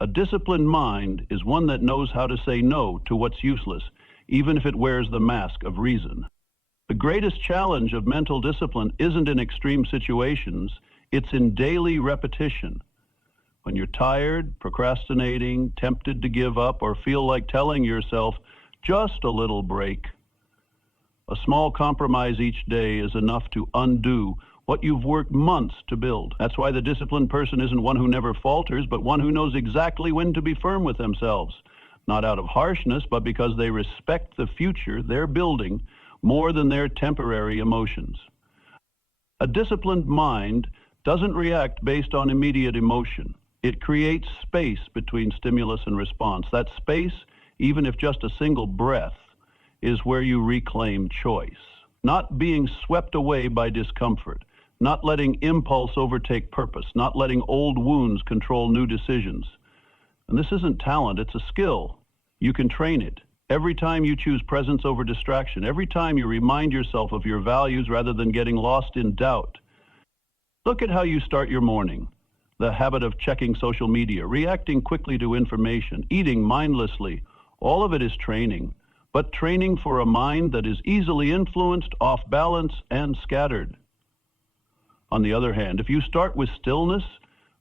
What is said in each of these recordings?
A disciplined mind is one that knows how to say no to what's useless, even if it wears the mask of reason. The greatest challenge of mental discipline isn't in extreme situations, it's in daily repetition. When you're tired, procrastinating, tempted to give up, or feel like telling yourself, just a little break, a small compromise each day is enough to undo what you've worked months to build. That's why the disciplined person isn't one who never falters, but one who knows exactly when to be firm with themselves, not out of harshness, but because they respect the future they're building more than their temporary emotions. A disciplined mind doesn't react based on immediate emotion. It creates space between stimulus and response. That space, even if just a single breath, is where you reclaim choice. Not being swept away by discomfort, not letting impulse overtake purpose, not letting old wounds control new decisions. And this isn't talent, it's a skill. You can train it. Every time you choose presence over distraction, every time you remind yourself of your values rather than getting lost in doubt. Look at how you start your morning. The habit of checking social media, reacting quickly to information, eating mindlessly, all of it is training, but training for a mind that is easily influenced, off balance, and scattered. On the other hand, if you start with stillness,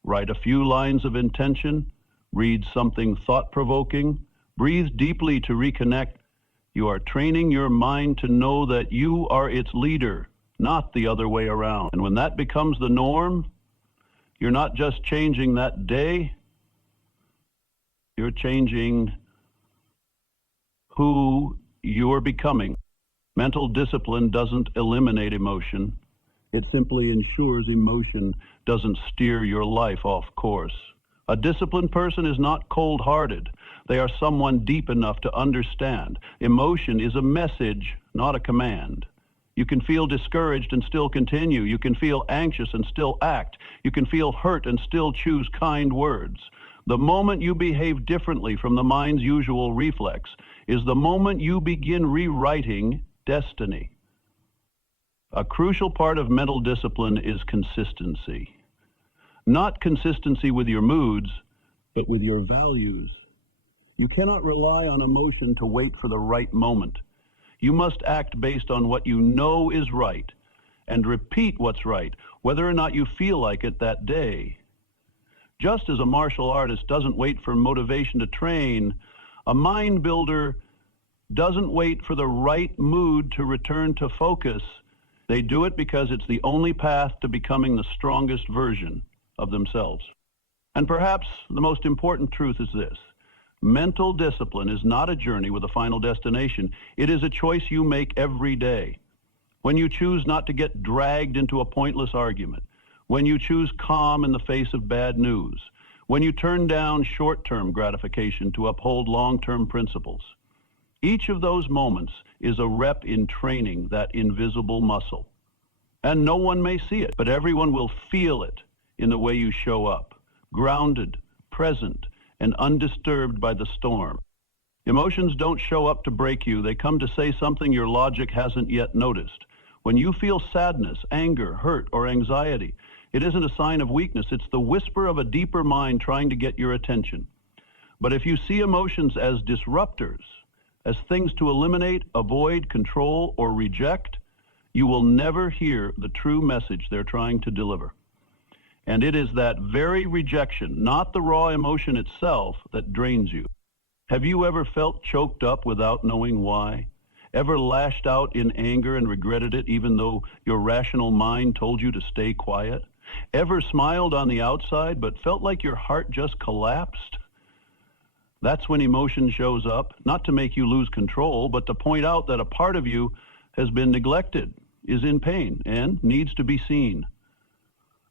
write a few lines of intention, read something thought-provoking, breathe deeply to reconnect, you are training your mind to know that you are its leader, not the other way around. And when that becomes the norm, you're not just changing that day, you're changing who you're becoming. Mental discipline doesn't eliminate emotion. It simply ensures emotion doesn't steer your life off course. A disciplined person is not cold-hearted. They are someone deep enough to understand. Emotion is a message, not a command. You can feel discouraged and still continue. You can feel anxious and still act. You can feel hurt and still choose kind words. The moment you behave differently from the mind's usual reflex is the moment you begin rewriting destiny. A crucial part of mental discipline is consistency. Not consistency with your moods, but with your values. You cannot rely on emotion to wait for the right moment. You must act based on what you know is right and repeat what's right, whether or not you feel like it that day. Just as a martial artist doesn't wait for motivation to train, a mind builder doesn't wait for the right mood to return to focus. They do it because it's the only path to becoming the strongest version of themselves. And perhaps the most important truth is this: mental discipline is not a journey with a final destination. It is a choice you make every day. When you choose not to get dragged into a pointless argument, when you choose calm in the face of bad news, when you turn down short-term gratification to uphold long-term principles. Each of those moments is a rep in training that invisible muscle. And no one may see it, but everyone will feel it in the way you show up, grounded, present, and undisturbed by the storm. Emotions don't show up to break you. They come to say something your logic hasn't yet noticed. When you feel sadness, anger, hurt, or anxiety, it isn't a sign of weakness. It's the whisper of a deeper mind trying to get your attention. But if you see emotions as disruptors, as things to eliminate, avoid, control, or reject, you will never hear the true message they're trying to deliver. And it is that very rejection, not the raw emotion itself, that drains you. Have you ever felt choked up without knowing why? Ever lashed out in anger and regretted it even though your rational mind told you to stay quiet? Ever smiled on the outside but felt like your heart just collapsed? That's when emotion shows up, not to make you lose control, but to point out that a part of you has been neglected, is in pain, and needs to be seen.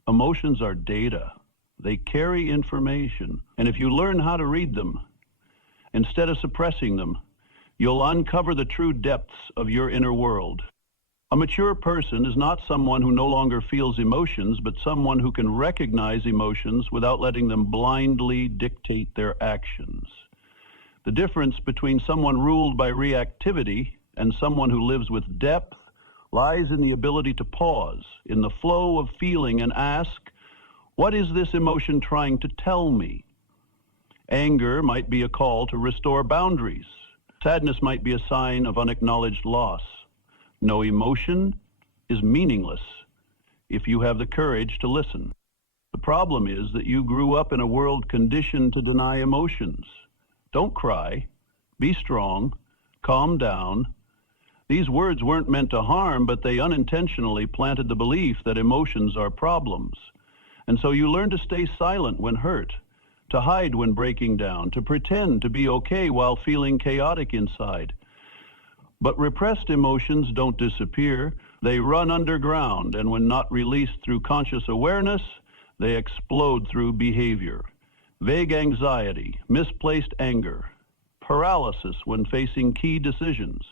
Emotions are data. They carry information, and if you learn how to read them, instead of suppressing them, you'll uncover the true depths of your inner world. A mature person is not someone who no longer feels emotions, but someone who can recognize emotions without letting them blindly dictate their actions. The difference between someone ruled by reactivity and someone who lives with depth lies in the ability to pause in the flow of feeling and ask, what is this emotion trying to tell me? Anger might be a call to restore boundaries. Sadness might be a sign of unacknowledged loss. No emotion is meaningless if you have the courage to listen. The problem is that you grew up in a world conditioned to deny emotions. Don't cry. Be strong. Calm down. These words weren't meant to harm, but they unintentionally planted the belief that emotions are problems. And so you learn to stay silent when hurt, to hide when breaking down, to pretend to be okay while feeling chaotic inside. But repressed emotions don't disappear. They run underground, and when not released through conscious awareness, they explode through behavior. Vague anxiety, misplaced anger, paralysis when facing key decisions.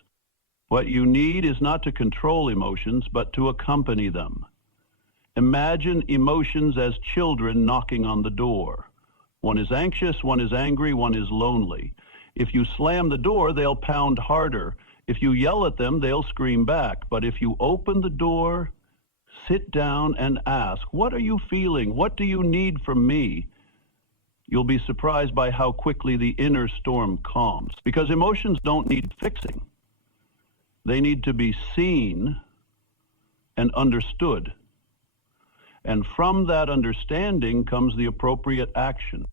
What you need is not to control emotions, but to accompany them. Imagine emotions as children knocking on the door. One is anxious, one is angry, one is lonely. If you slam the door, they'll pound harder. If you yell at them, they'll scream back. But if you open the door, sit down and ask, what are you feeling? What do you need from me? You'll be surprised by how quickly the inner storm calms. Because emotions don't need fixing. They need to be seen and understood. And from that understanding comes the appropriate action.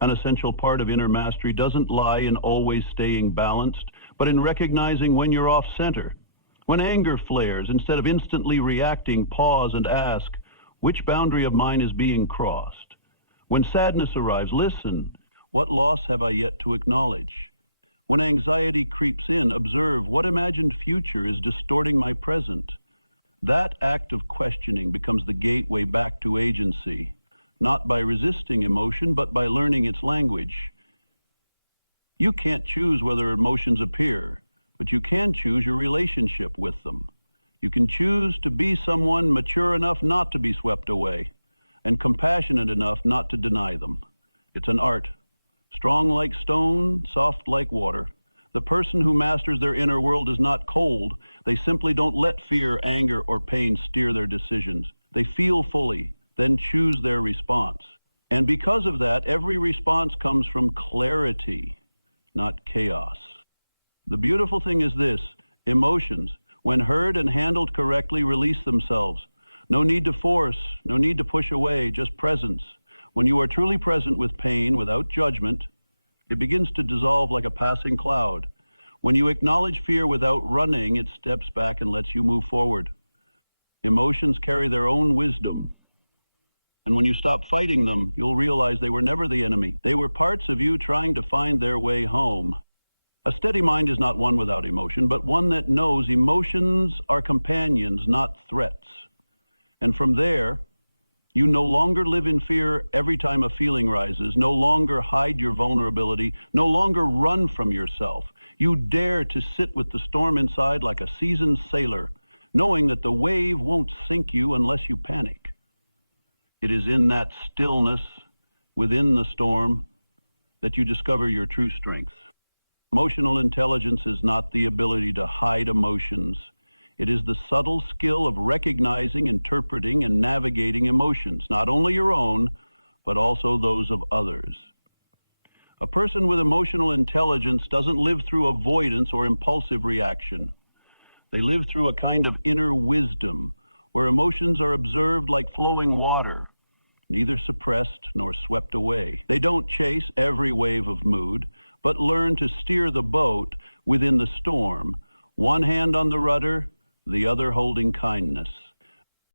An essential part of inner mastery doesn't lie in always staying balanced, but in recognizing when you're off center. When anger flares, instead of instantly reacting, pause and ask, which boundary of mine is being crossed? When sadness arrives, listen, what loss have I yet to acknowledge? When anxiety creeps in, observe what imagined future is distorting my present. That act of questioning becomes the gateway back to agency, not by resisting emotion, but by learning its language. You can't choose whether emotions appear, but you can choose your relationship with them. You can choose to be someone mature enough not to be swept away, and compassionate enough not to deny them. It's an art. Strong like stone, soft like water. The person who masters their inner world is not cold. They simply don't let fear, anger, or pain steer their decisions. They feel fully, then choose their response. And because of that, every response comes from clarity, not chaos. The beautiful thing is this: emotions, when heard and handled correctly, release themselves. No need to force, no need to push away, just presence. When you are truly present with pain without judgment, it begins to dissolve like a passing cloud. When you acknowledge fear without running, it steps back and lets you move forward. Emotions carry their own wisdom. And when you stop fighting them, you'll realize they were never the enemy. They were parts of you trying to find their way home. A steady mind is not one without emotion, but one that knows emotions are companions, not threats. And from there, you no longer live in fear every time a feeling rises, no longer hide your vulnerability, no longer run from yourself. You dare to sit with the storm inside like a seasoned sailor, knowing that the wave won't sink you unless you panic. It is in that stillness, within the storm, that you discover your true strength. Emotional intelligence is not the ability to hide emotions. It is the subtle skill of recognizing, interpreting, and navigating emotions, not only your own, but also those of others. A person with emotional intelligence doesn't live through avoidance or impulsive reaction. They live through a kind of inner wisdom, where emotions are observed like flowing water, neither suppressed nor swept away. They don't chase every wave of mood, but learn to steer the boat within the storm, one hand on the rudder, the other holding kindness.